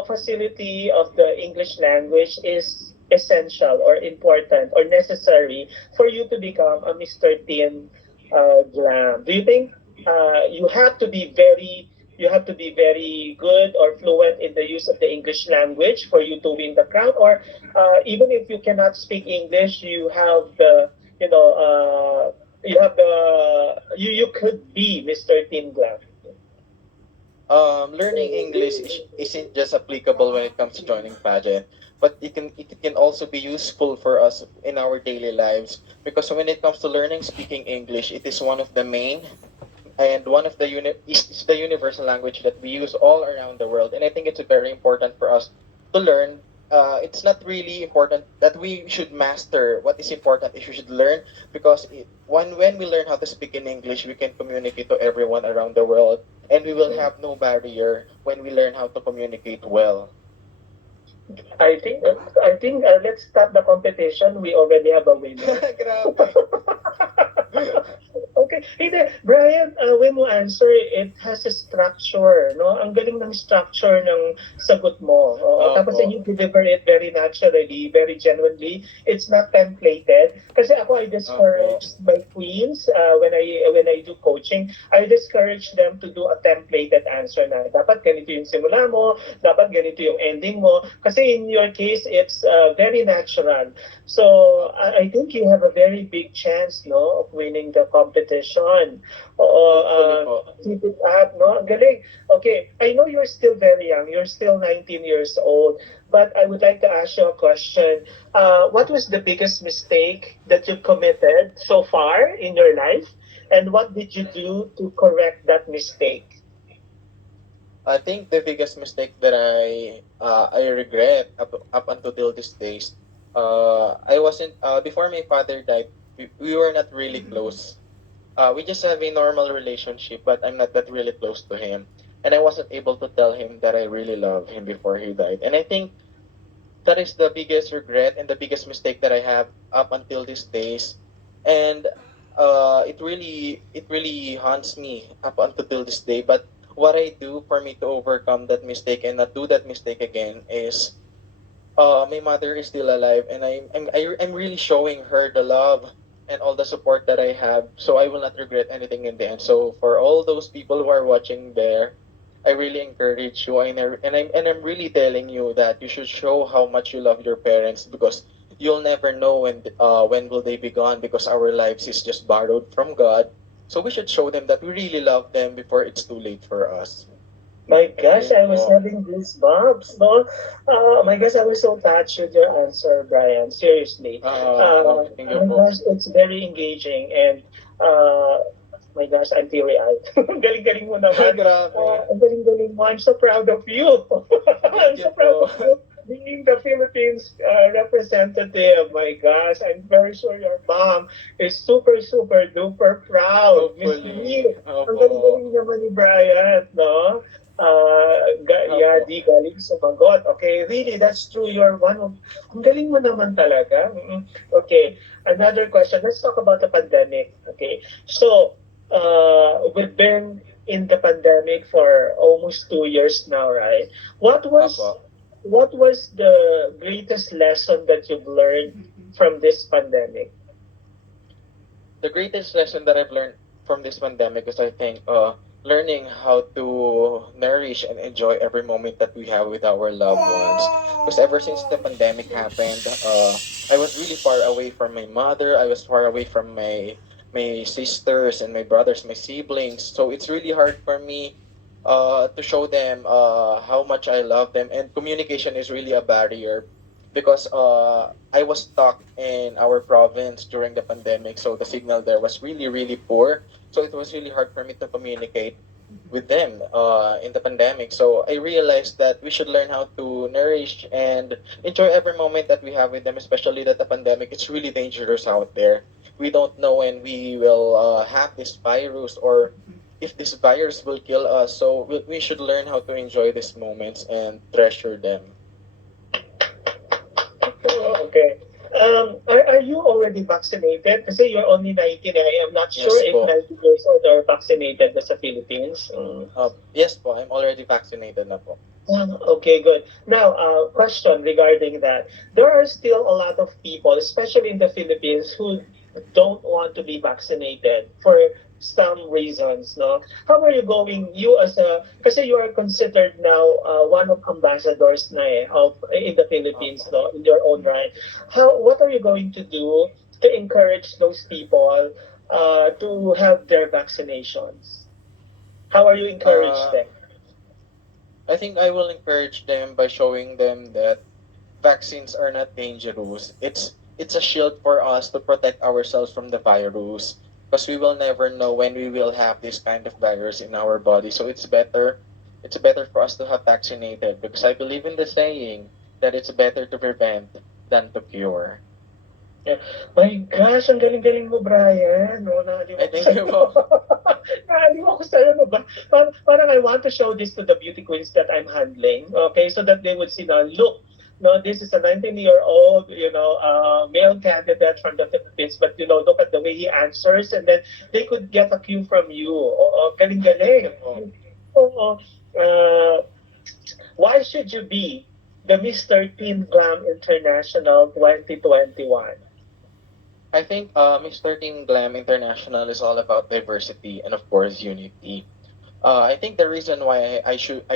facility of the English language is essential or important or necessary for you to become a Mr. Teen Glam? Do you think you have to be very good or fluent in the use of the English language for you to win the crown, or even if you cannot speak English, you have the you know you have the you could be Mr. Teen Glam. Learning English isn't just applicable when it comes to joining pageant, but it can also be useful for us in our daily lives, because when it comes to learning speaking English, it is one of the main and one of the is the universal language that we use all around the world, and I think it's very important for us to learn. It's not really important that we should master. What is important is we should learn, because when we learn how to speak in English, we can communicate to everyone around the world, and we will have no barrier when we learn how to communicate well. I think let's stop the competition. We already have a winner. Grabe. Hindi, Brian, when mo answer, it has a structure, no? Ang galing ng structure ng sagot mo. Oo, tapos Opo. you deliver it very naturally, very genuinely. It's not templated. Kasi ako, I Opo. discourage my queens when I do coaching, I discourage them to do a templated answer na dapat ganito yung simula mo, dapat ganito yung ending mo. Kasi in your case, it's very natural. So Opo. I think you have a very big chance, no, of winning the competition. Oo, Hopefully po. keep it up, no? Ang galing. Okay, I know you're still very young. You're still 19 years old. But I would like to ask you a question. What was the biggest mistake that you committed so far in your life? And what did you do to correct that mistake? I think the biggest mistake that I regret up until these days, I wasn't before my father died. We were not really close. We just have a normal relationship, but I'm not that really close to him, and I wasn't able to tell him that I really love him before he died. And I think that is the biggest regret and the biggest mistake that I have up until these days. And it really haunts me up until this day. But what I do for me to overcome that mistake and not do that mistake again is my mother is still alive, and I'm really showing her the love and all the support that I have, so I will not regret anything in the end. So for all those people who are watching there, I really encourage you, and I'm really telling you that you should show how much you love your parents, because you'll never know when will they be gone, because our lives is just borrowed from God. So we should show them that we really love them before it's too late for us. My gosh, Ayun I was po. having goosebumps, no? My gosh, I was so touched with your answer, Brian. Seriously. Thank you My po. gosh, it's very engaging and my gosh, I'm teary-eyed. Ang galing-galing mo naman. Grabe. Ang galing-galing mo. I'm so proud of you. I'm Thank you so proud po. of you being the Philippines representative. My gosh, I'm very sure your mom is super, super duper proud. Miss Hopefully. Lee, ang Opo. galing-galing naman ni Brian, no? Opo. Yadi, galing sumagot. Okay, really, that's true. You're one of, ang galing mo naman talaga. Okay, another question. Let's talk about the pandemic. Okay, so we've been in the pandemic for almost 2 years now, right? What was Opo. what was the greatest lesson that you've learned from this pandemic? The greatest lesson that I've learned from this pandemic is, I think, learning how to nourish and enjoy every moment that we have with our loved ones. Because ever since the pandemic happened, I was really far away from my mother. I was far away from my sisters and my brothers, my siblings. So it's really hard for me to show them how much I love them. And communication is really a barrier, because I was stuck in our province during the pandemic, so the signal there was really, really poor. So it was really hard for me to communicate with them in the pandemic. So I realized that we should learn how to nourish and enjoy every moment that we have with them, especially that the pandemic, it's really dangerous out there. We don't know when we will have this virus, or if this virus will kill us. So we should learn how to enjoy these moments and treasure them. Oh, okay. Are you already vaccinated? Kasi you're only 19. I am not sure Yes if po. 19 years old are vaccinated sa Philippines. Yes po, I'm already vaccinated na po. Okay, good. Now, question regarding that. There are still a lot of people, especially in the Philippines, who don't want to be vaccinated for some reasons, no? How are you going, you as a, kasi you are considered now one of ambassadors na of, in the Philippines, Opo. no? In your own right. What are you going to do to encourage those people to have their vaccinations? How are you encourage Uh, them? I think I will encourage them by showing them that vaccines are not dangerous. It's a shield for us to protect ourselves from the virus, because we will never know when we will have this kind of virus in our body. So it's better for us to have vaccinated, because I believe in the saying that it's better to prevent than to cure. Yeah. My gosh, ang galing-galing mo, Brian. No, naaliw I ako thank you sa'yo. po. Naaliw ako sa'yo. No ba? Parang I want to show this to the beauty queens that I'm handling. Okay? So that they would see na, look, no, this is a 19-year-old, male candidate from the Philippines, but look at the way he answers, and then they could get a cue from you. Galing-galing. Oo. Uh, why should you be the Mr. Teen Glam International 2021? I think Mr. Teen Glam International is all about diversity and of course unity. I think the reason why I should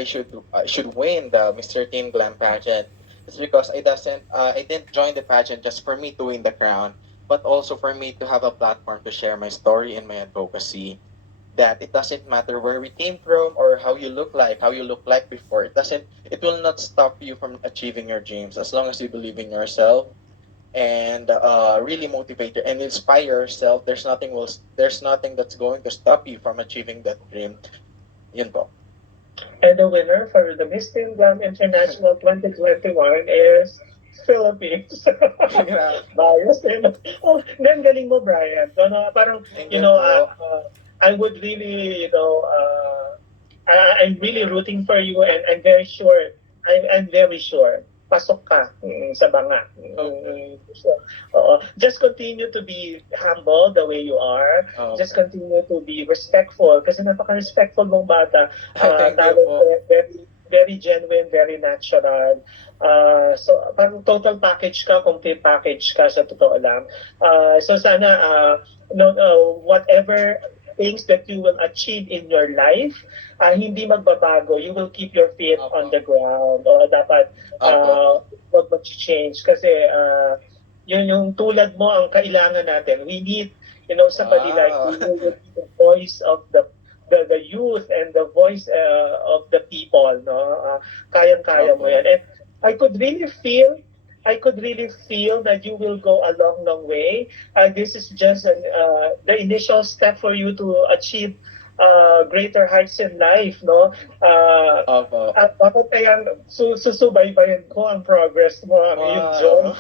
win the Mr. Teen Glam pageant is because I didn't join the pageant just for me to win the crown, but also for me to have a platform to share my story and my advocacy. That it doesn't matter where we came from or how you look like before. It will not stop you from achieving your dreams as long as you believe in yourself and really motivate you and inspire yourself. There's nothing that's going to stop you from achieving that dream. Yun po. And the winner for the Miss Teen Glam International 2021 is Philippines. Grabe. Bias din. Oh, then galing mo, Brian. Parang, Thank you po. I would really, I'm really rooting for you, and I'm very sure, I'm very sure, pasok ka sa banga. So, just continue to be humble the way you are. Just continue to be respectful kasi napaka-respectful mong bata. Thank you po. Very, very genuine, very natural. So, parang total package ka, complete package ka sa totoo lang. So, sana, whatever things that you will achieve in your life, hindi magbabago. You will keep your feet on the ground. O dapat wag mag-change kasi yun yung tulad mo ang kailangan natin. We need, sa like you will be the voice of the youth and the voice of the people, no? Kayang-kaya mo yan. And I could really feel that you will go a long, long way. This is just the initial step for you to achieve greater heights in life, no? At bakit kaya susubaybayan ko ang progress mo, ang iyong joy,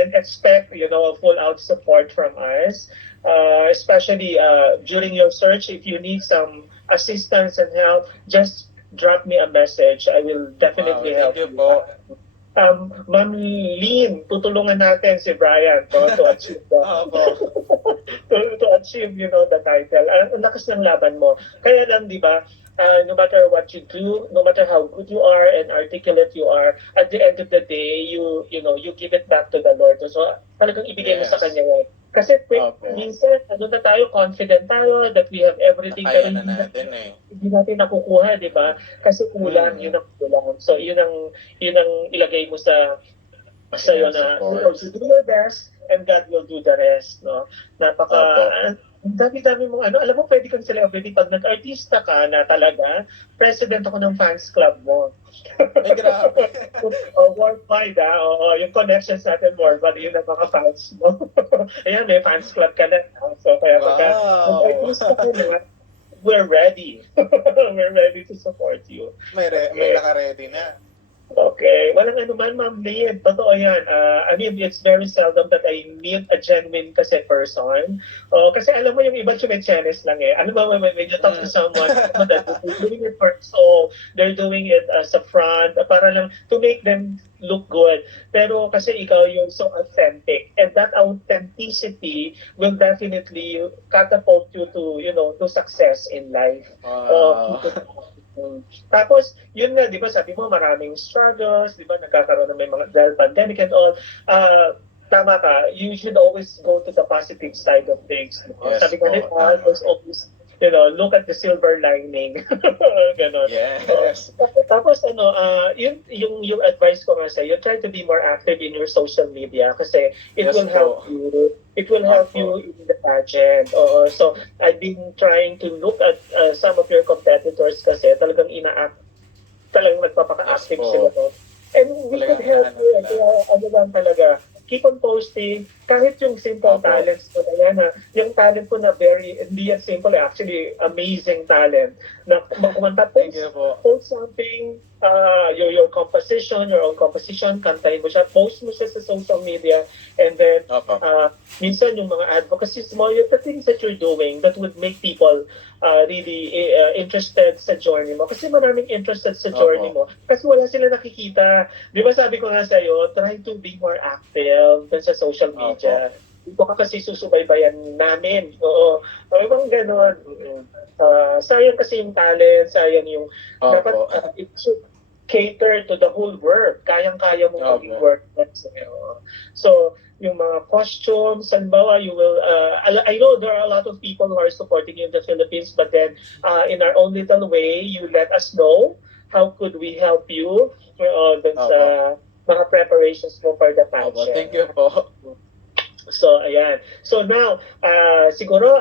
and expect, full out support from us. Especially during your search, if you need some assistance and help, just drop me a message. I will definitely help you. Po. Ma'am Lynn, tutulungan natin si Bryant to achieve to achieve, the title. Ang lakas ng laban mo. Kaya lang, di ba, no matter what you do, no matter how good you are and articulate you are, at the end of the day, you give it back to the Lord. So, talagang ibigay mo sa Kanya yan. Kasi minsan, confident tayo that we have everything. Kaya na natin hindi natin nakukuha, di ba? Kasi kulang, yun ang kulang. So, yun ang ilagay mo sa iyo na, you do your best and God will do the rest, no? Ang dami-dami mong alam mo, pwede kang celebrity pag nag-artista ka na talaga, president ako ng fans club mo. Ay, grabe. Worldwide, yung connections natin worldwide, yun ang mga fans mo. Ayan, may fans club ka na. So, kaya pagka nag-artista ka na, we're ready. We're ready to support you. May naka-ready na. Okay. Walang anuman, Ma'am Lynn. Totoo yan. I mean, it's very seldom that I meet a genuine kasi person. Kasi alam mo yung iba chumechenes lang eh. Ano ba, when you talk to someone, that they're doing it for so, they're doing it as a front, para lang to make them look good. Pero kasi ikaw yung so authentic. And that authenticity will definitely catapult you to, to success in life. Tapos, yun nga, di ba, sabi mo, maraming struggles, di ba, nagkakaroon na may mga, dahil pandemic and all, tama ka, you should always go to the positive side of things. Yes, sabi nga nila, there's always, look at the silver lining. Ganon. Yes. Tapos, yung advice ko nga sa'yo, try to be more active in your social media kasi it will help you. It will help you in the pageant. So, I've been trying to look at some of your competitors kasi talagang talagang nagpapaka-active sila. No? And we could help you. Kaya, lang talaga, keep on posting, kahit yung simple talents ko na yan, yung talent ko na hindi yan simple, actually amazing talent. Na kumanta, post something, your composition, your own composition, kantahin mo siya, post mo siya sa social media, and then Opo. minsan yung mga advocacies mo, yung the things that you're doing that would make people really interested sa journey mo. Kasi maraming interested sa journey Opo. mo. Kasi wala sila nakikita. Di ba sabi ko nga sa'yo, try to be more active dun sa social Opo. media. Dito ka kasi susubaybayan namin. Oo. May mga ganon. Sayang kasi yung talent, sayang yung dapat Opo. it should cater to the whole world. Kayang-kaya mong maging Opo. work. So, yung mga costumes, halimbawa, you will, I know there are a lot of people who are supporting you in the Philippines, but then in our own little way, you let us know how could we help you dun sa Opo. mga preparations mo for the Opo. Thank pageant. you po. So, ayan. So now, siguro,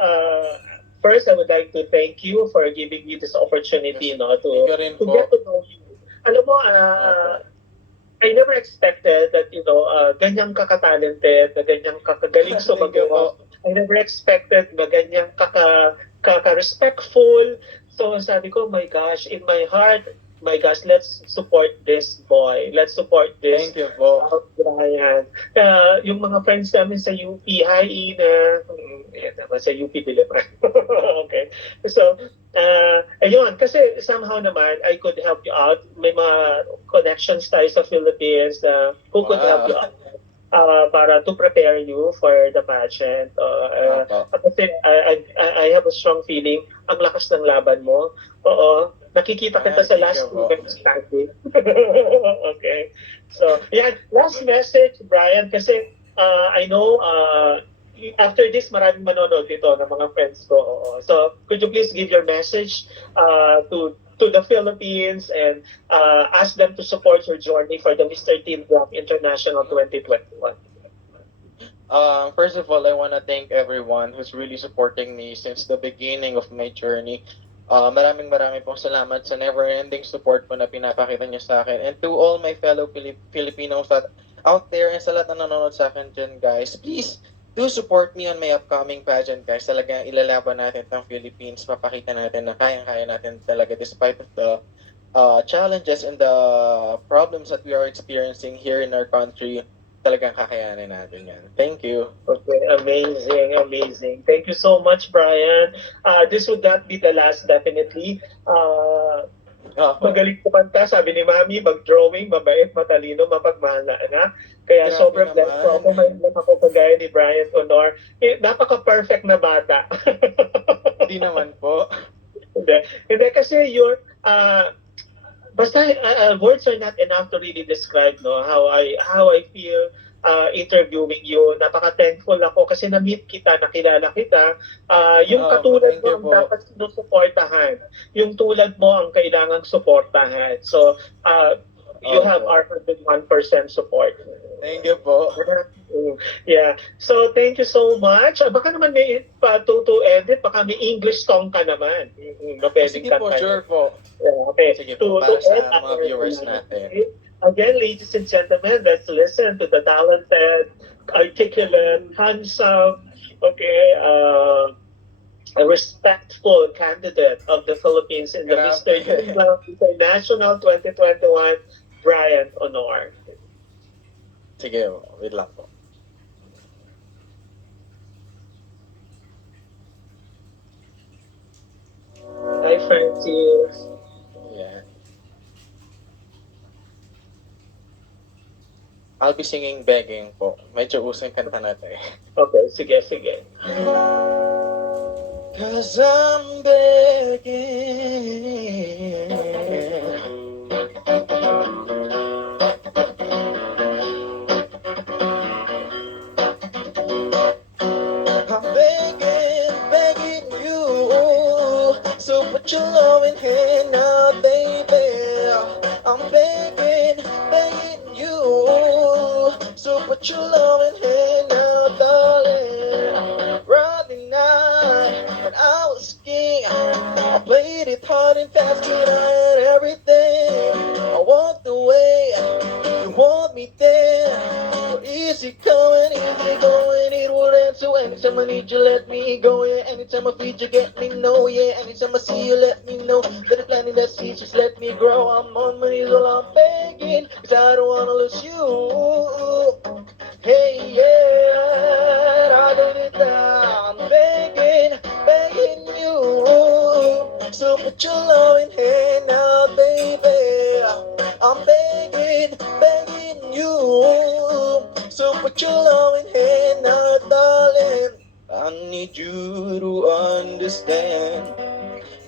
first, I would like to thank you for giving me this opportunity, Yes. no, Thank you rin to get po. to know you. Alam mo, Opo. I never expected that, ganyang kakatalented, na ganyang kakagaling Thank you sumagot. po. I never expected na ganyang kaka-respectful. So sabi ko, my gosh, in my heart, my gosh, let's support this boy. Let's support this Thank you po. Brian. Yung mga friends namin sa UP, hi Ina. Yan naman sa UP Diliman. Okay. So, ayun, kasi somehow naman, I could help you out. May mga connections tayo sa Philippines na who could help Wow. you out para to prepare you for the pageant. Opo. Kasi I have a strong feeling, ang lakas ng laban mo. Oo, nakikita kita sa Thank you last two po. men standing. Okay. So, yeah, last message, Brian, kasi I know after this, maraming manonood dito ng mga friends ko. Oo. So, could you please give your message to the Philippines and ask them to support your journey for the Mr. Teen Glam International 2021? First of all, I want to thank everyone who's really supporting me since the beginning of my journey. Maraming pong salamat sa never-ending support po na pinapakita niyo sa akin. And to all my fellow Filipinos out there and sa lahat na nanonood sa akin dyan, guys, please do support me on my upcoming pageant, guys. Talagang ilalaban natin ng Philippines. Papakita natin na kayang-kaya natin talaga despite of the challenges and the problems that we are experiencing here in our country. Talagang kakayanin natin yan. Thank you. Okay, amazing, amazing. Thank you so much, Brian. This would not be the last, definitely. Opo. Magaling kumanta, sabi ni Mami, mag-drawing, mabait, matalino, mapagmahal na anak. Kaya Grabe sobrang blessed ko naman. ako, may anak ako kagaya ni Bryant Aunor. Napaka-perfect na bata. Hindi naman po. Hindi, hindi kasi basta words are not enough to really describe no how I feel interviewing you. Napaka-thankful ako kasi na-meet kita, nakilala kita. Yung Opo, katulad thank mo you ang po. dapat sinusuportahan. Yung tulad mo ang kailangang suportahan. So, you have Opo. our 101% support. Thank you po. Yeah. So, thank you so much. Baka naman may to edit, baka may English song ka naman. Na pwedeng Sige po, kantahin. sure po. Yeah, okay. Sige po, To para end sa mga our viewers natin. again, ladies and gentlemen, let's listen to the talented, articulate, handsome, okay, a respectful candidate of the Philippines in the Mr. Grabe. International 2021, Bryant Aunor. Sige, wait lang po. Hi, Francis. Yeah. I'll be singing Begging po. Medyo uso yung kanta natin eh. Okay, sige, sige. Cause I'm begging. I'm begging, begging you. So put your loving hand out, baby. I'm begging, begging you. So put your loving hand out, darling. Friday night, when I was king, I played it hard and fast, and I had everything. I walked away, you want me there. Easy coming, easy going, it would end so anytime I need you, let me go, yeah. Anytime I feed you, get me know. Yeah, anytime I see you, let me know. That the planting that seeds, just let me grow. I'm on my knees while I'm begging, cause I don't wanna lose you. Hey, yeah, I don't need that. I'm begging, begging you. So put your loving hand out, baby. I'm begging, begging you. So put your loving hand out, darling. I need you to understand.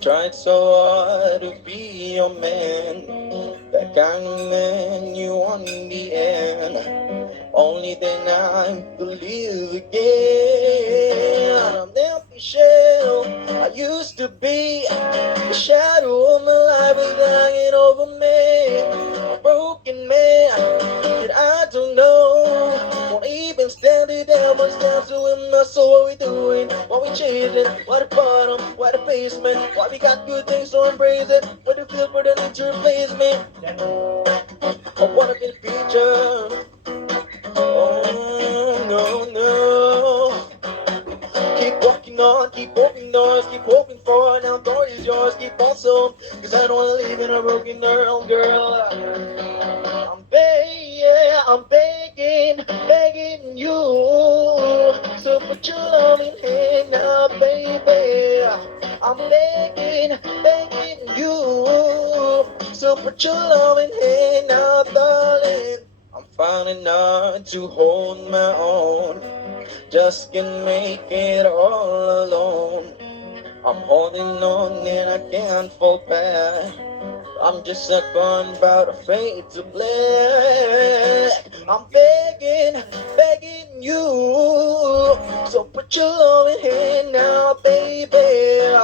Tried so hard to be your man. That kind of man you want in the end. Only then I believe again. I'm the empty shell I used to be. The shadow of my life is hanging over me. A broken man that I don't know. Won't even stand it down, but stand to him. Not so what we doing, what we chasing, what the bottom, what the basement. Why we got good things, so embrace it. What the feel for the need to replace me. I wanna be the future. Oh, no, no. Keep walking on, keep opening doors, keep hoping for now door is yours, keep on so. Cause I don't wanna live in a broken world, girl. I'm begging, begging you. So put your loving hand now, baby. I'm begging, begging you. So put your loving hand now, darling. I'm finding out to hold my own. Just can't make it all alone. I'm holding on and I can't fall back. I'm just a gun about a fate to black. I'm begging, begging you. So put your loving hand now, baby.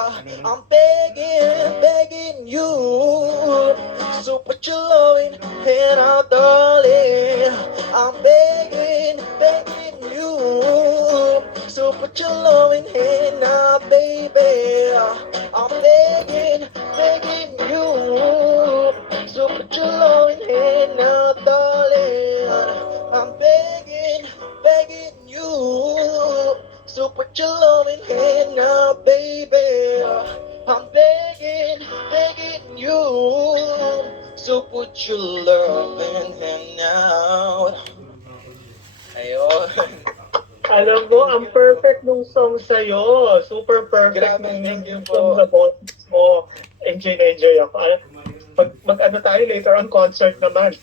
I'm begging, begging you. So put your loving hand out, darling. I'm begging, begging you. So put your loving hand out, baby. I'm begging, begging you. So put your loving hand out, darling. I'm begging, begging you. So put your loving hand out, baby. I'm begging, begging you. So put your loving hand out. Ayun. Alam mo, ang perfect nung song sa'yo. Super perfect Grabe, nung thank you song po. sa boses mo. Enjoy na enjoy ako. Mag-ano tayo later on concert naman.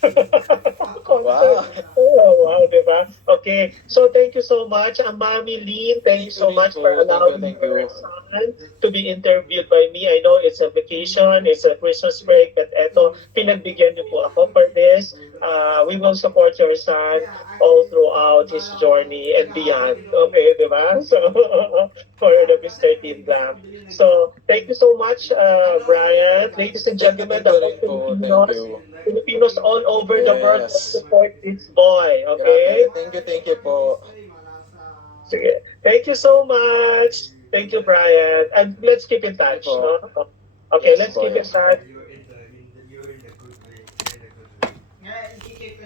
Concert. Wow. Oh, wow, di ba? Okay. So, thank you so much, Mami Lynn. Thank you Thank you so rin much for po. Thank you, allowing thank your you. son to be interviewed by me. I know it's a vacation, it's a Christmas break, but eto, pinagbigyan niyo po ako for this. We will support your son all throughout his journey and beyond. Okay, di ba? So, for the Mr. Team Glam. So, thank you so much, Brian. Ladies and gentlemen, Thank the you whole rin po. Thank Filipinos, you. Filipinos all over the world will Yes. support this boy. Grabe. Okay? Thank you po. Sige. Thank you so much. Thank you, Brian. And let's keep in Sige touch. po. No? Okay, Yes let's po, keep in yes po. touch.